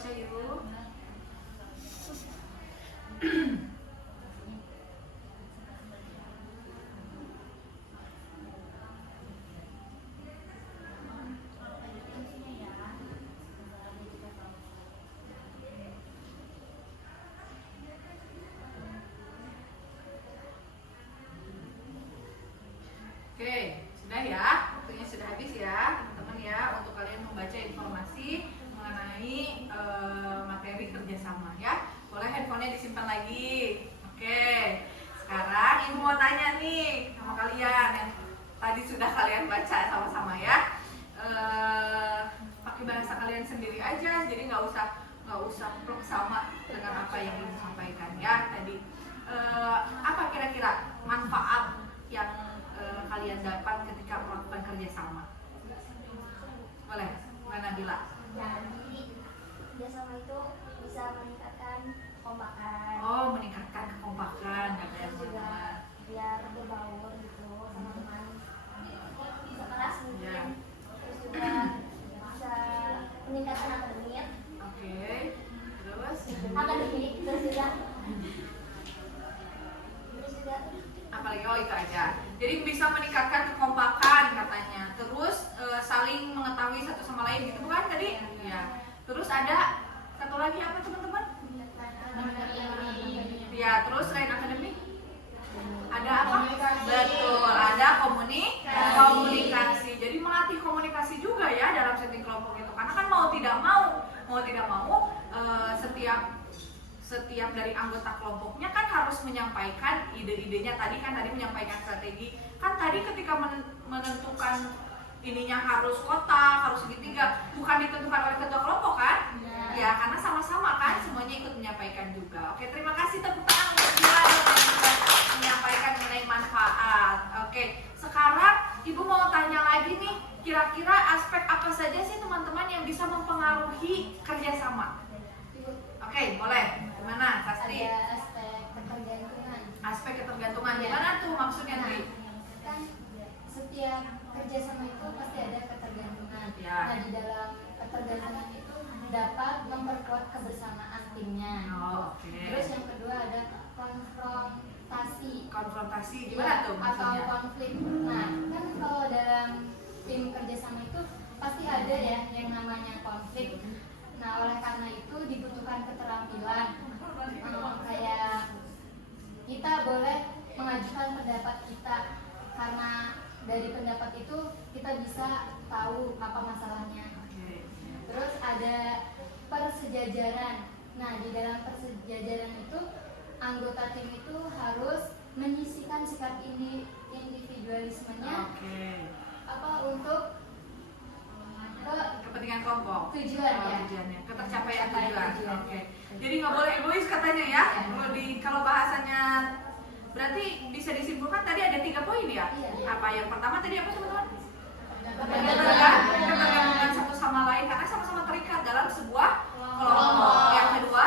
baca yuk. Oke, sudah ya, waktunya sudah habis ya teman-teman ya untuk kalian membaca informasi mengenai materi kerjasama ya. Boleh handphonenya disimpan lagi. Oke, sekarang ibu mau tanya nih sama kalian yang tadi sudah kalian baca sama-sama ya. Pakai bahasa kalian sendiri aja, jadi nggak usah plek sama dengan apa yang ibu sampaikan ya tadi. Apa kira-kira manfaat yang kalian dapat ketika melakukan kerjasama? Boleh, Mbak Nabila. Jadi kerjasama itu bisa meningkatkan kekompakan. Oh, meningkatkan kekompakan katanya Terus juga teman-teman. biar berbaur gitu sama teman sekelas mungkin. Ya. Terus juga bisa meningkatkan akademik. Oke. Terus Terus juga apalagi itu aja. Jadi bisa meningkatkan kekompakan katanya. Terus saling mengetahui satu sama lain gitu bukan tadi? Iya. Terus ada satu lagi apa teman-teman? Ya, terus selain akademik ada apa? Betul, ada komunikasi. Jadi melatih komunikasi juga ya dalam setting kelompok itu. Karena kan mau tidak mau setiap dari anggota kelompoknya kan harus menyampaikan ide-idenya. Tadi menyampaikan strategi. Kan tadi ketika menentukan ininya harus kotak, harus segitiga, bukan ditentukan oleh ketua kelompok kan? Ya, karena sama-sama kan semuanya ikut menyampaikan juga. Oke, terima kasih tepuk tangan untuk Bila yang sudah menyampaikan mengenai manfaat. Oke, sekarang Ibu mau tanya lagi nih, kira-kira aspek apa saja sih teman-teman yang bisa mempengaruhi kerjasama? Oke, boleh. Gimana, Sasti? Ada aspek ketergantungan. Aspek ketergantungan. Gimana tuh maksudnya, Tri? Kan setiap kerjasama itu pasti ada ketergantungan. Ya. Nah, di dalam ketergantungan itu dapat memperkuat kebersamaan timnya. Oh, oke. Terus yang kedua ada konfrontasi. Konfrontasi gimana tuh Atau maksudnya? konflik. Nah, kan kalau dalam tim kerjasama itu pasti ada ya yang namanya konflik. Nah, oleh karena itu dibutuhkan keterampilan. Kayak kita boleh mengajukan pendapat kita, karena dari pendapat itu kita bisa tahu apa masalahnya. Oke. Terus ada persejajaran. Nah, di dalam persejajaran itu anggota tim itu harus menyisihkan sikap individualismenya Oke. untuk Kepentingan kelompok. tujuan Oh, ya. tujuannya. Ketercapaian Ketercapaian tujuan. tujuan. Oke. Jadi nggak boleh egois katanya ya. Kalau bahasanya berarti bisa disimpulkan tadi ada 3 poin ya. Iya. Apa yang pertama tadi apa teman-teman? Ketergantungan. Ketergantungan satu sama lain karena sama-sama terikat dalam sebuah kelompok. Yang kedua,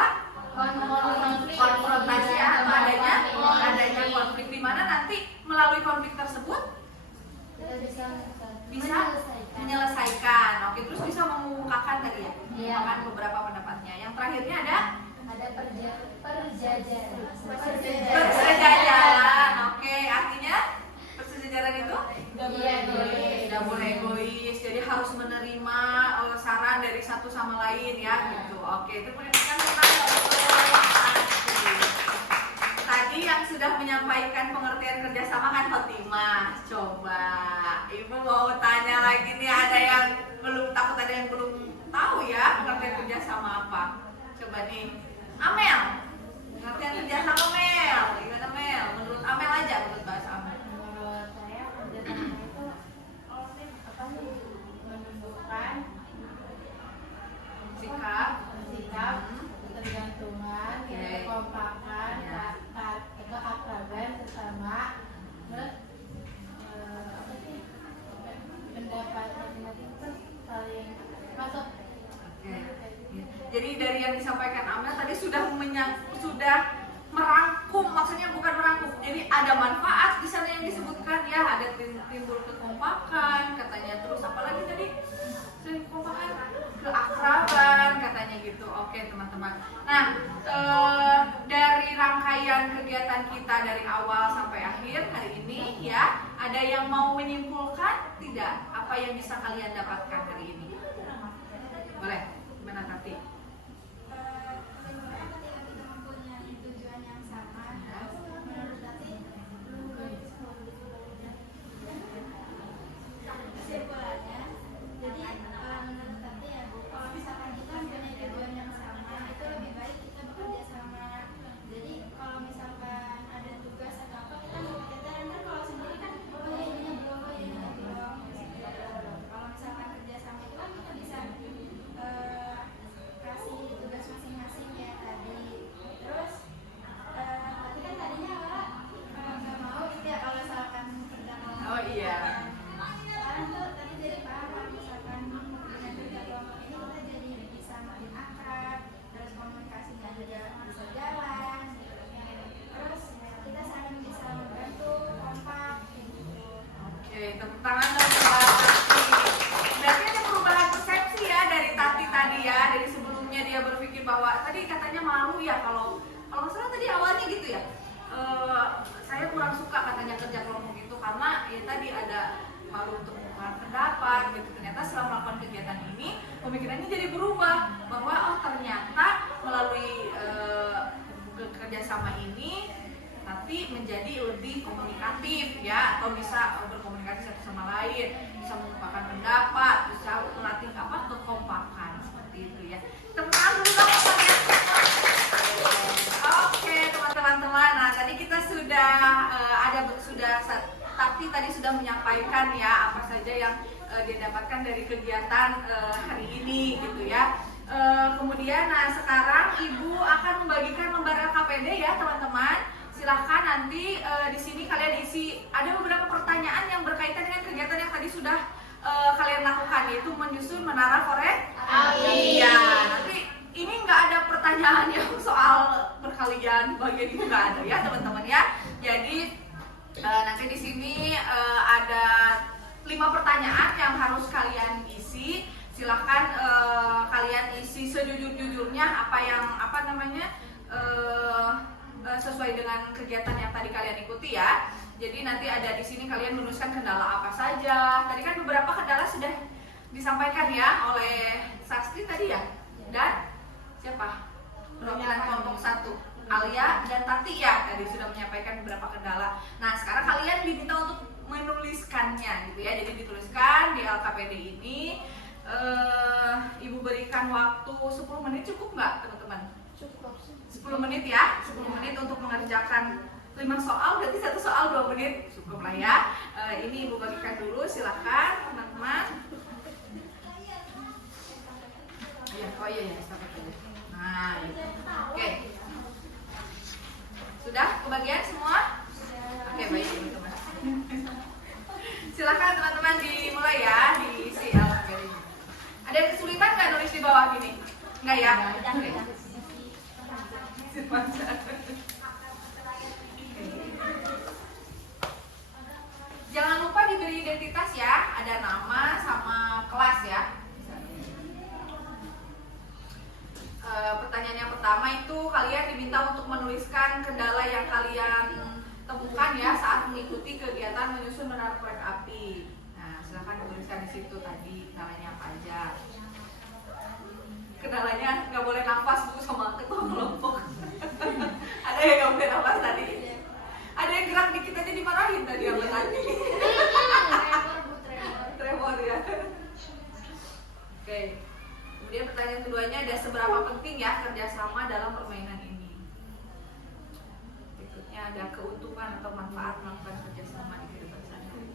konfrontasi atau adanya konflik di mana nanti melalui konflik tersebut Kita bisa menyelesaikan. Oke, terus bisa mengungkapkan tadi ya, Iya. mengungkapkan beberapa pendapatnya. Yang terakhirnya ada persejajaran. persejajaran. Oke, artinya persejajaran itu Iya, tidak boleh egois. Jadi harus menerima saran dari satu sama lain ya, gitu. Oke, itu menunjukkan tentang tadi yang sudah menyampaikan pengertian kerjasama kan Fatimah. Coba Ibu mau tanya lagi nih, ada yang belum tahu ya pengertian kerjasama apa? Coba nih, Amel, pengertian kerjasama Mel, gimana Mel? Menurut Amel aja, menurut bahasa Amel. Menurut saya kerjasama itu menunjukkan Sikap, sikap ketergantungan, Oke. kekompakan, Ya. keakraban bersama, terus apa sih, pendapat masing-masing itu saling masuk. Oke. Ya. Jadi dari yang disampaikan Amel tadi sudah merangkum, maksudnya bukan merangkum. Jadi ada manfaat di sana yang disebutkan ya, ada timbul kekompakan katanya. Terus apalagi tadi selain kekompakan, keakraban katanya. katanya gitu. Oke teman-teman. Nah, dari rangkaian kegiatan kita dari awal sampai akhir hari ini ya, ada yang mau menyimpulkan tidak apa yang bisa kalian dapatkan hari ini? Boleh, gimana Tati? Ketika kita mempunyai tujuan yang sama, menurut Tati kesimpulannya, jadi menurut Tati ya, kalau misalkan kita mempunyai tujuan yang sama, itu lebih baik kita bekerja sama. Jadi kalau misalkan ada tugas atau apa, kita keteteran kan kalau sendiri kan, oh ya ininya belum, oh ya ininya belum. Kalau misalkan kerja sama itu kan kita bisa kasih tugas masing-masing ya tadi. Terus tapi kan tadinya nggak mau gitu ya kalau misalkan kerja kelompok. Oh iya. Sekarang tuh tadi jadi paham kalau misalkan dengan kerja kelompok ini kita jadi bisa makin akrab, terus komunikasinya juga bisa jalan gitu. Terus kita saling bisa membantu, kompak kayak gitu. Oke, tepuk tangan dong buat Tati. Berarti ada perubahan persepsi ya dari Tati tadi ya. Dari sebelumnya dia berpikir bahwa tadi katanya malu ya kalau nggak salah tadi awalnya gitu ya. Saya kurang suka katanya kerja kelompok itu karena ya tadi ada malu untuk mengungkapkan pendapat gitu. Ternyata setelah melakukan kegiatan ini pemikirannya jadi berubah bahwa oh ternyata melalui kerjasama ini tapi menjadi lebih komunikatif ya, atau bisa berkomunikasi satu sama lain, bisa mengungkapkan pendapat, bisa melatih kekompakan seperti itu ya. Teman-teman dulu dong ya. Oke teman-teman, nah tadi kita sudah Tati tadi sudah menyampaikan ya apa saja yang didapatkan dari kegiatan hari ini gitu ya. Kemudian nah sekarang Ibu akan membagikan lembar LKPD ya teman-teman. Silahkan nanti di sini kalian isi, ada beberapa pertanyaan yang berkaitan dengan kegiatan yang tadi sudah kalian lakukan, yaitu menyusun menara korek api. Ya, nanti ini nggak ada pertanyaan yang soal perkalian bagian itu nggak ada ya teman-teman ya. Jadi nanti di sini ada 5 pertanyaan yang harus kalian isi. Silahkan kalian isi sejujur-jujurnya sesuai dengan kegiatan yang tadi kalian ikuti ya. Jadi nanti ada di sini kalian menuliskan kendala apa saja. Tadi kan beberapa kendala sudah disampaikan ya oleh Sastri tadi ya. Dan siapa? Perwakilan kelompok 1, Alia dan Tati ya tadi sudah menyampaikan beberapa kendala. Nah sekarang kalian diminta untuk menuliskannya gitu ya. Jadi dituliskan di LKPD ini. Ibu berikan waktu 10 menit cukup nggak teman-teman? Cukup. 10 menit ya, 10 menit untuk mengerjakan 5 soal, berarti 1 soal 2 menit, cukup lah ya. Ini Ibu bagikan dulu, silahkan teman-teman. Oh iya, estafet aja. Nah, gitu. Oke. Sudah kebagian semua? Oke, baik teman-teman. Silahkan teman-teman dimulai ya, diisi LKPD. Ada yang kesulitan nggak nulis di bawah gini? Enggak ya? Oke. Jangan lupa diberi identitas ya, ada nama sama kelas ya. Pertanyaan yang pertama itu kalian diminta untuk menuliskan kendala yang kalian temukan ya saat mengikuti kegiatan menyusun menara korek api. Nah, silakan tuliskan di situ tadi kendalanya apa aja. Kendalanya nggak boleh nafas Bu sama ketua kelompok. Ada yang nggak boleh nafas tadi. Ada yang gerak dikit aja dimarahin tadi sama tadi. Tremor ya. Oke. Kemudian pertanyaan keduanya ada seberapa penting ya kerjasama dalam permainan ini. Berikutnya ada keuntungan atau manfaat melakukan kerjasama di kehidupan sehari-hari.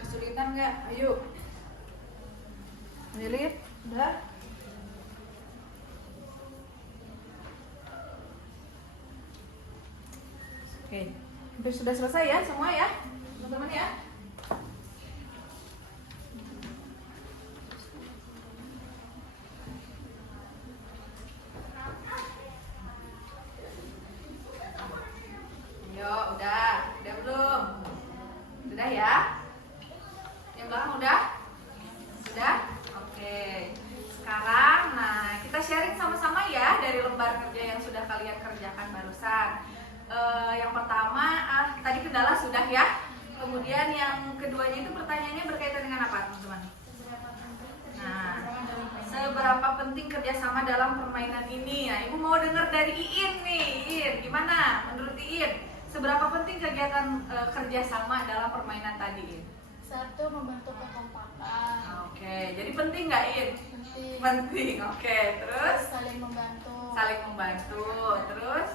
kesulitan nggak? Ayo. Lilit, udah? Oke, hampir sudah selesai ya semua ya, teman-teman ya. Yo, udah belum? Sudah ya? Yang belakang udah? Sudah? Oke. Sekarang, nah kita sharing sama-sama ya dari lembar kerja yang sudah kalian kerjakan barusan. Yang pertama, tadi kendala sudah ya. Kemudian yang keduanya itu pertanyaannya berkaitan dengan apa, teman-teman? Nah, seberapa penting kerjasama dalam permainan ini? Nah, Ibu mau dengar dari Iin nih. Iin, gimana menurut Iin? Seberapa penting kegiatan kerjasama dalam permainan tadi, Iin? Satu, membentuk kekompakan. Oke, jadi penting nggak, Iin? Penting. Penting, oke. Terus? Saling membantu. Saling membantu. Terus?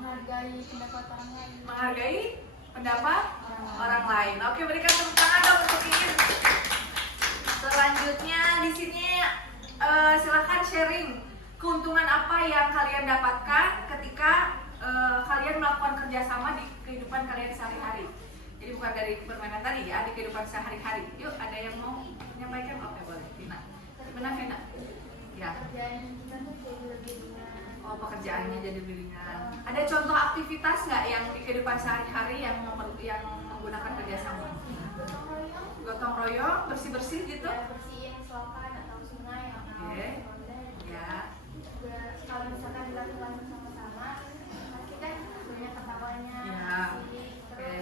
Menghargai pendapat orang lain. Menghargai pendapat orang lain. Oke, berikan tepuk tangan dong untuk Iin. Selanjutnya di sini silakan sharing keuntungan apa yang kalian dapatkan ketika kalian melakukan kerjasama di kehidupan kalian sehari-hari. Jadi bukan dari permainan tadi ya, di kehidupan sehari-hari. Yuk, ada yang mau menyampaikan? Oke, boleh. Vina. Gimana Vina? Ya. Kerjaan kita tuh jadi lebih ringan. Oh, pekerjaannya jadi lebih ringan. Ada contoh aktivitas nggak yang di kehidupan sehari-hari yang menggunakan kerjasama? Gotong royong, bersih-bersih gitu? Ya, bersihin selokan atau sungai atau Oke. ronde. Ya. Juga kalau misalkan dilakukan bersama-sama, pasti kan banyak ketawanya. Ya. Asik. Oke.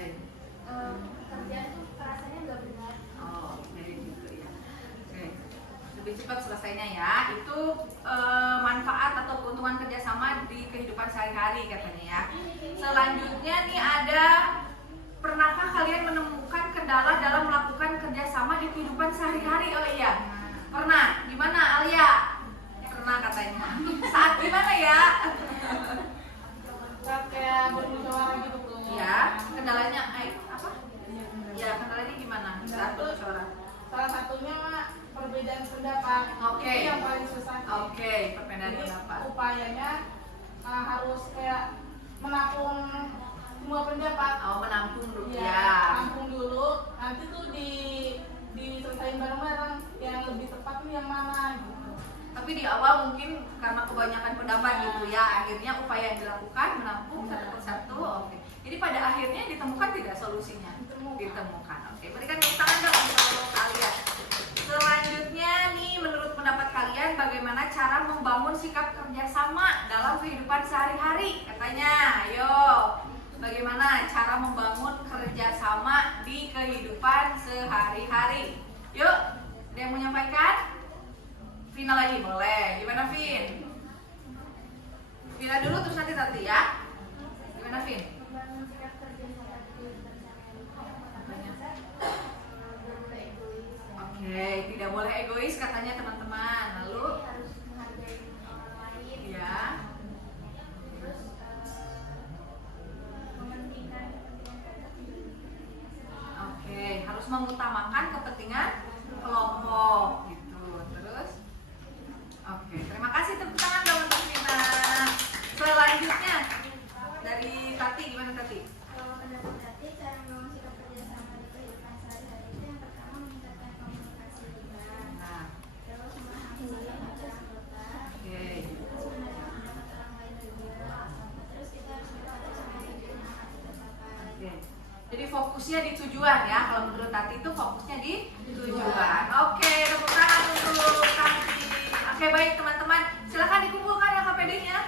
Terus kerjaan tuh rasanya nggak berat. Oh, oke gitu ya. Oke. Lebih cepat selesainya ya. Itu manfaat atau keuntungan kerjasama di kehidupan sehari-hari katanya ya. Selanjutnya nih ada, pernahkah kalian menemukan kendala dalam melakukan kerjasama di kehidupan sehari-hari? Oh iya, pernah. Gimana Alia? Pernah katanya. Saat gimana ya? Saat kayak bermusyawarah gitu tuh. Ya, kendalanya apa? Ya, kendalanya gimana saat bermusyawarah? Salah satunya perbedaan pendapat. Oke. Ini yang paling susah. Oke, perbedaan Jadi pendapat. upayanya harus kayak menampung semua pendapat. Oh, menampung dulu Ya, ya. tampung dulu. Nanti tuh diselesain bareng-bareng. Yang lebih tepat nih yang mana gitu. Tapi di awal mungkin karena kebanyakan pendapat gitu ya, akhirnya upaya yang dilakukan menampung satu persatu. Oke. Jadi pada akhirnya ditemukan tidak solusinya? Ditemukan. Oke, berikan tepuk tangan dong untuk kalian. Selanjutnya nih, menurut pendapat kalian bagaimana cara membangun sikap kerjasama dalam kehidupan sehari-hari? Katanya, ayo. Bagaimana cara membangun kerjasama di kehidupan sehari-hari? Yuk, ada yang mau menyampaikan? Vina lagi boleh. Gimana Vin? Vina dulu terus nanti Tati ya. Gimana Vin? Membangun sikap kerjasama di kehidupan sehari-hari. Berubah egois. Oke, tidak boleh egois katanya teman-teman. Lalu Jadi harus menghargai orang lain. ya. Terus mementingkan kepentingan kelompok. Oke, harus mengutamakan kepentingan kelompok gitu. Terus oke, terima kasih, tepuk tangan dong untuk Vina. Selanjutnya dari Tati, gimana Tati? Kalau pendapat Tati, cara membangun sikap kerjasama di kehidupan sehari-hari itu yang pertama meningkatkan komunikasi ringan. Nah, Terus memahami antar anggota. oke. Terus menerima pendapat orang lain juga. Terus kita harus berpadu sama tujuan yang akan kita capai. Oke. Jadi fokusnya di tujuan ya. Kalau menurut Tati itu fokusnya di tujuan. Oke, tepuk tangan untuk Tati. Oke, baik teman-teman. Silakan dikumpulkan KPD-nya.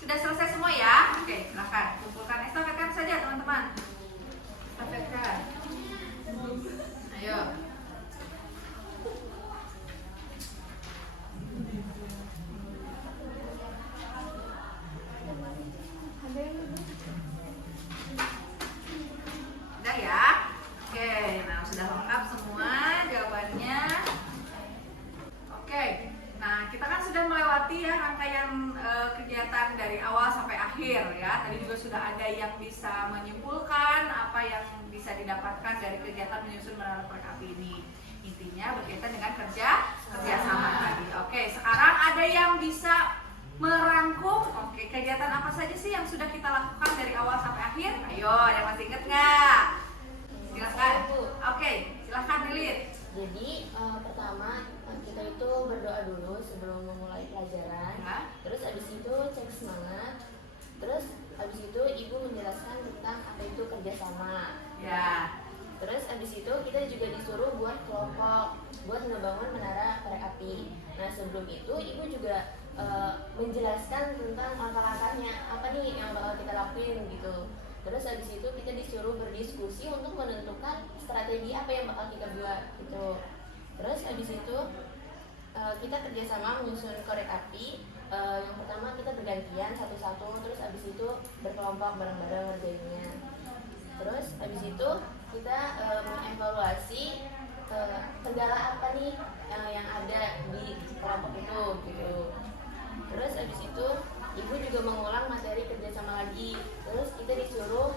Sudah selesai semua ya? Oke, silakan kumpulkan. Estafetkan saja teman-teman. Estafetkan. Ayo. Udah ya? Oke, nah sudah lengkap semua jawabannya. rangkaian kegiatan dari awal sampai akhir ya. Tadi juga sudah ada yang bisa menyimpulkan apa yang bisa didapatkan dari kegiatan menyusun menara perkapi ini. Intinya berkaitan dengan kerjasama tadi. Oke, sekarang ada yang bisa merangkum. Oke, kegiatan apa saja sih yang sudah kita lakukan dari awal sampai akhir? Ayo, ada yang masih ingat nggak? Silakan. Oke, silakan Lilith. Jadi pertama kita itu berdoa dulu sebelum memulai pelajaran. Ya. Terus abis itu cek semangat. Terus abis itu ibu menjelaskan tentang apa itu kerjasama. Ya. Terus abis itu kita juga disuruh buat kelompok, buat ngebangun menara korek api. Nah sebelum itu ibu juga menjelaskan tentang langkah-langkahnya, apa nih yang bakal kita lakuin gitu. Terus abis itu kita disuruh berdiskusi untuk menentukan strategi apa yang bakal kita buat gitu. Terus abis itu kita kerjasama menyusun korek api. Yang pertama kita bergantian satu-satu, terus abis itu berkelompok bareng-bareng ngerjainnya. Terus abis itu kita mengevaluasi kendala apa nih yang ada di kelompok itu gitu. Terus abis itu ibu juga mengulang materi kerjasama lagi. Terus kita disuruh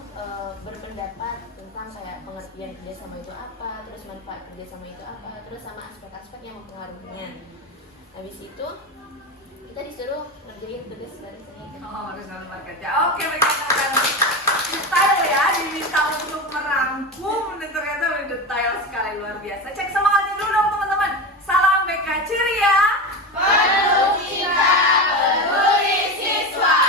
berpendapat tentang kayak pengertian kerjasama itu apa, terus manfaat kerjasama itu apa, terus sama aspek-aspek yang mempengaruhinya. Habis itu kita disuruh ngerjain tugas dari sini. Oh, harus lembar kerja. Oke, mereka akan detail ya, diminta untuk merangkum dan ternyata udah detail sekali, luar biasa. Cek semangatnya dulu dong teman-teman. Salam BK ceria. Penuh cinta, peduli siswa.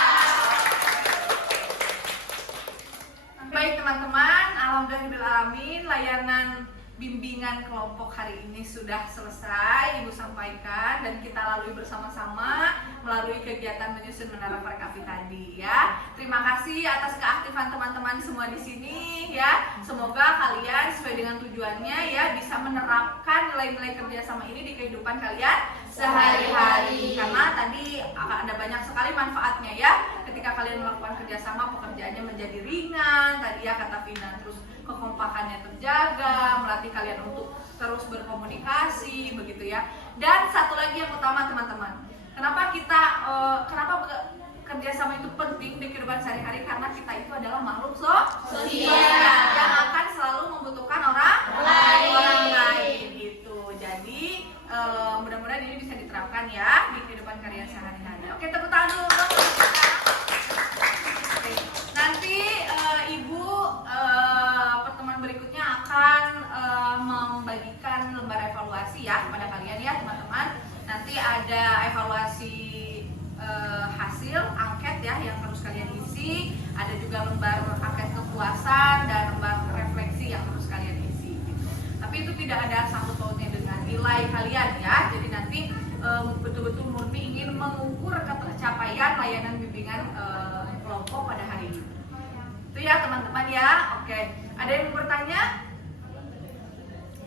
Baik teman-teman, alhamdulillahirrahmanirrahim, layanan bimbingan kelompok hari ini sudah selesai Ibu sampaikan dan kita lalui bersama-sama melalui kegiatan menyusun menara korek api tadi ya. Terima kasih atas keaktifan teman-teman semua di sini ya. Semoga kalian sesuai dengan tujuannya ya bisa menerapkan nilai-nilai kerjasama ini di kehidupan kalian sehari-hari. Karena tadi akan ada banyak sekali manfaatnya ya. Ketika kalian melakukan kerjasama, pekerjaannya menjadi ringan tadi ya kata Vina. Terus kekompakannya terjaga, melatih kalian untuk terus berkomunikasi begitu ya. Dan satu lagi yang utama teman-teman, kenapa kerjasama itu penting di kehidupan sehari-hari? Karena kita itu adalah makhluk sosial yang akan selalu membutuhkan orang lain gitu. Jadi mudah-mudahan ini bisa diterapkan ya di kehidupan kalian sehari-hari. Oke, tepuk tangan dulu dong. Oke, nanti Ibu pertemuan berikutnya akan membagikan lembar evaluasi ya kepada kalian ya teman-teman. Nanti ada evaluasi hasil angket ya yang harus kalian isi. Ada juga lembar angket kepuasan dan lembar refleksi yang harus kalian isi gitu. Tapi itu tidak ada sangkut pautnya dengan nilai kalian ya. Jadi nanti betul-betul murni ingin mengukur ketercapaian layanan bimbingan kelompok pada hari ini. Itu ya teman-teman ya. Oke, ada yang mau bertanya?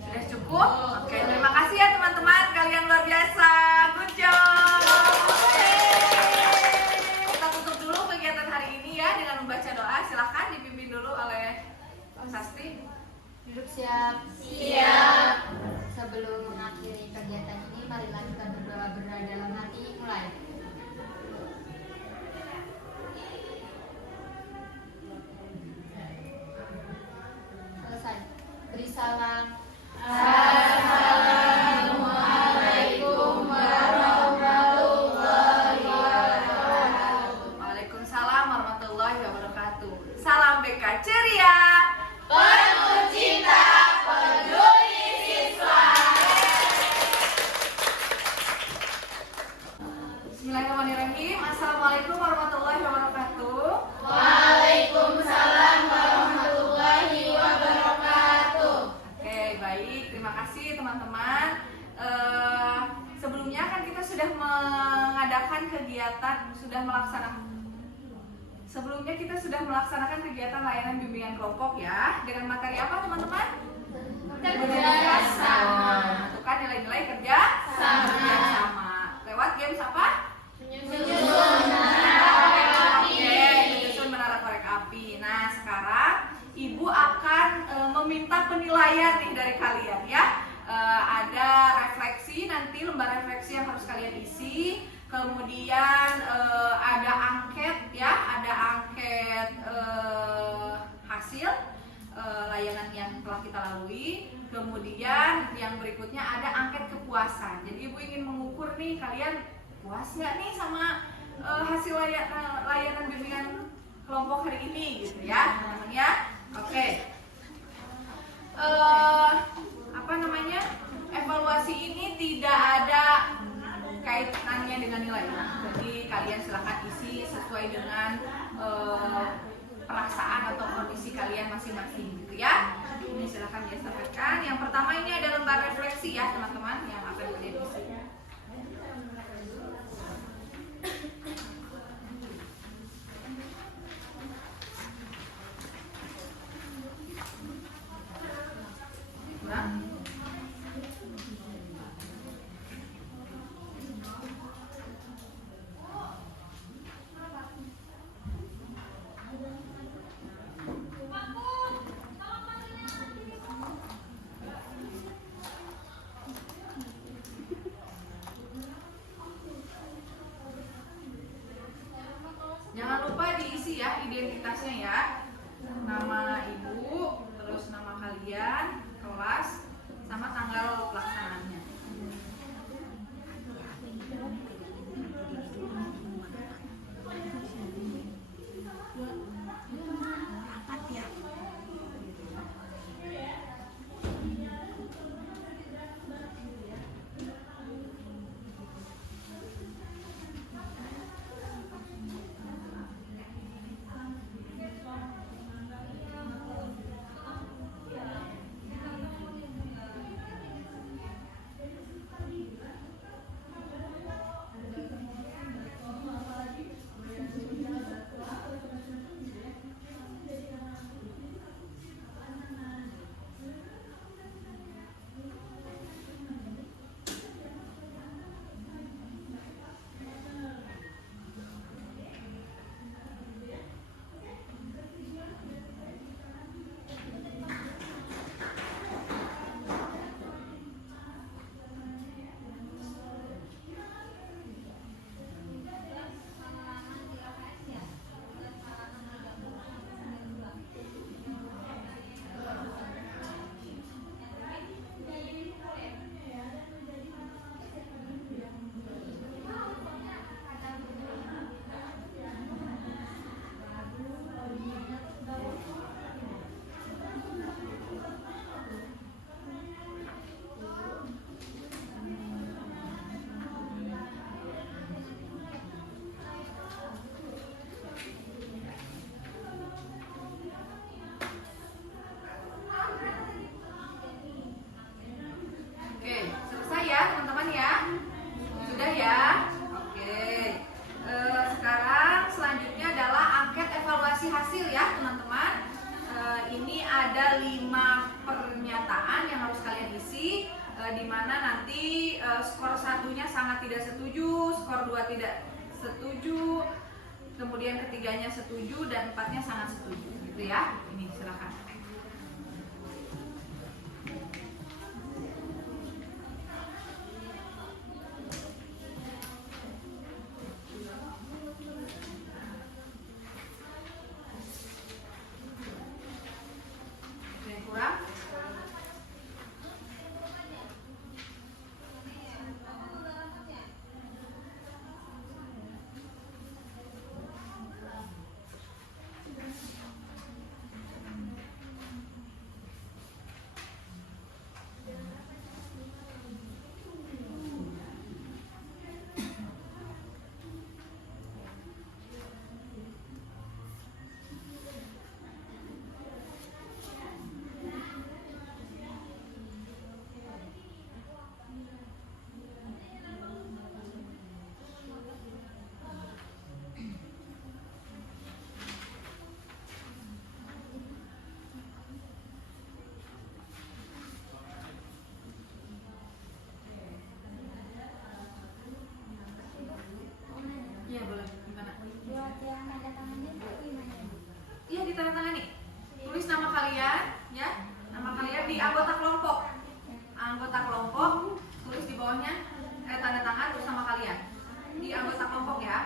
Sudah cukup? Oke, terima kasih ya teman-teman, kalian luar biasa. Good job. Oke. Kita tutup dulu kegiatan hari ini ya dengan membaca doa. Silahkan dipimpin dulu oleh Pak Sasti. Duduk siap. Siap. Sebelum mengakhiri kegiatan ini, marilah kita berdoa dalam hati. Mulai. Selesai. Beri salam. Assalamualaikum warahmatullahi wabarakatuh. Waalaikumsalam warahmatullahi wabarakatuh. Salam BK ceria. Penuh cinta, peduli siswa. Bismillahirrahmanirrahim. Assalamualaikum warahmatullahi wabarakatuh. Waalaikumsalam warahmatullahi wabarakatuh. Oke, baik. Terima kasih teman-teman. Sebelumnya kan kita sudah mengadakan kegiatan, Sebelumnya kita sudah melaksanakan kegiatan layanan bimbingan kelompok ya. Dengan materi apa teman-teman? Kerjasama. Menentukan nilai-nilai kerjasama. Lewat games apa? Menyusun menara korek api. Oke, menyusun menara korek api. Nah, sekarang Ibu akan meminta penilaian nih dari kalian ya. Ada refleksi nanti, lembar refleksi yang harus kalian isi. Kemudian ingin mengukur nih kalian puas nggak nih sama hasil layanan bimbingan kelompok hari ini gitu ya teman-teman ya. Oke. Apa namanya? Evaluasi ini tidak ada kaitannya dengan nilai. Jadi kalian silahkan isi sesuai dengan perasaan atau kondisi kalian masing-masing gitu ya. Ini silahkan diestafetkan. Yang pertama ini ada lembar refleksi ya teman-teman yang akan kalian isi. Nah. Jangan lupa diisi ya identitasnya ya. Nama ibu, terus nama kalian, kelas, sama tanggal pelaksanaannya. Oke, selesai ya teman-teman ya? Sudah ya? Oke. Sekarang selanjutnya adalah angket evaluasi hasil ya teman-teman. Ini ada 5 pernyataan yang harus kalian isi, di mana nanti skor 1-nya sangat tidak setuju, skor 2 tidak setuju, kemudian ketiganya setuju dan 4-nya sangat setuju gitu ya. Ini silakan. Yang kurang? Iya boleh. Gimana? Buat yang tanda tangannya itu gimana? Iya ditandatangani. Tulis nama kalian, ya. Nama kalian di anggota kelompok. Anggota kelompok, tulis di bawahnya tanda tangan terus nama kalian. Di anggota kelompok ya.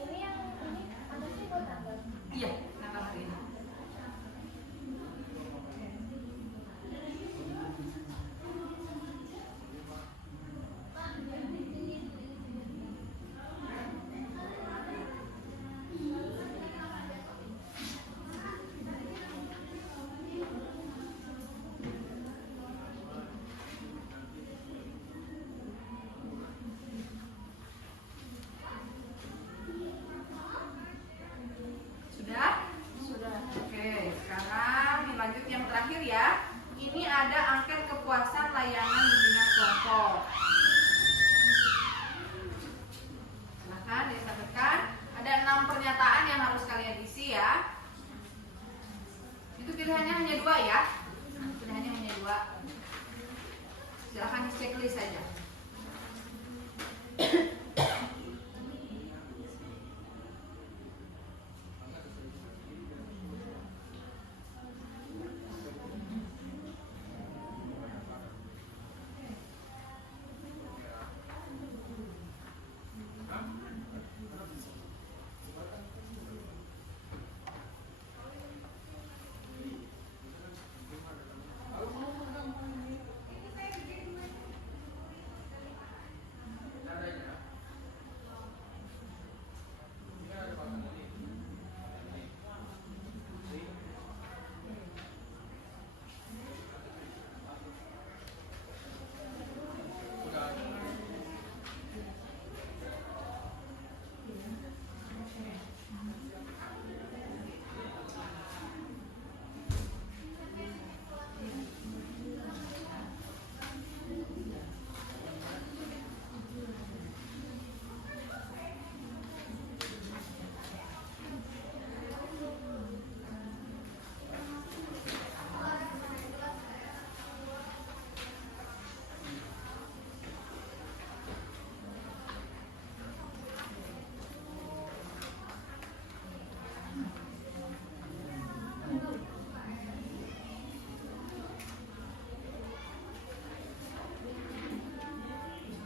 Ini yang ini apa sih buat tanggal? Iya, tanggal hari ini. berdiri saja.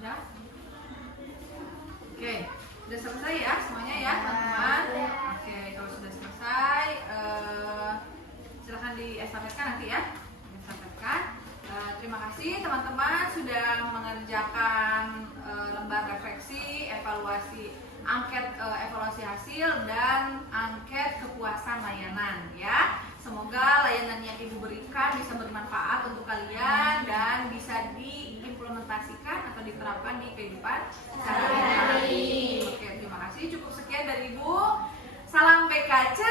Sudah? Oke, sudah selesai ya semuanya ya teman-teman. Oke, kalau sudah selesai, silahkan diestafetkan nanti ya. Estafetkan. Terima kasih teman-teman sudah mengerjakan lembar refleksi, evaluasi angket, evaluasi hasil dan angket kepuasan layanan ya. Semoga layanan yang Ibu berikan bisa bermanfaat untuk kalian dan bisa diimplementasikan atau diterapkan di kehidupan sehari-hari. Oke, terima kasih. Cukup sekian dari Ibu. Salam PKC.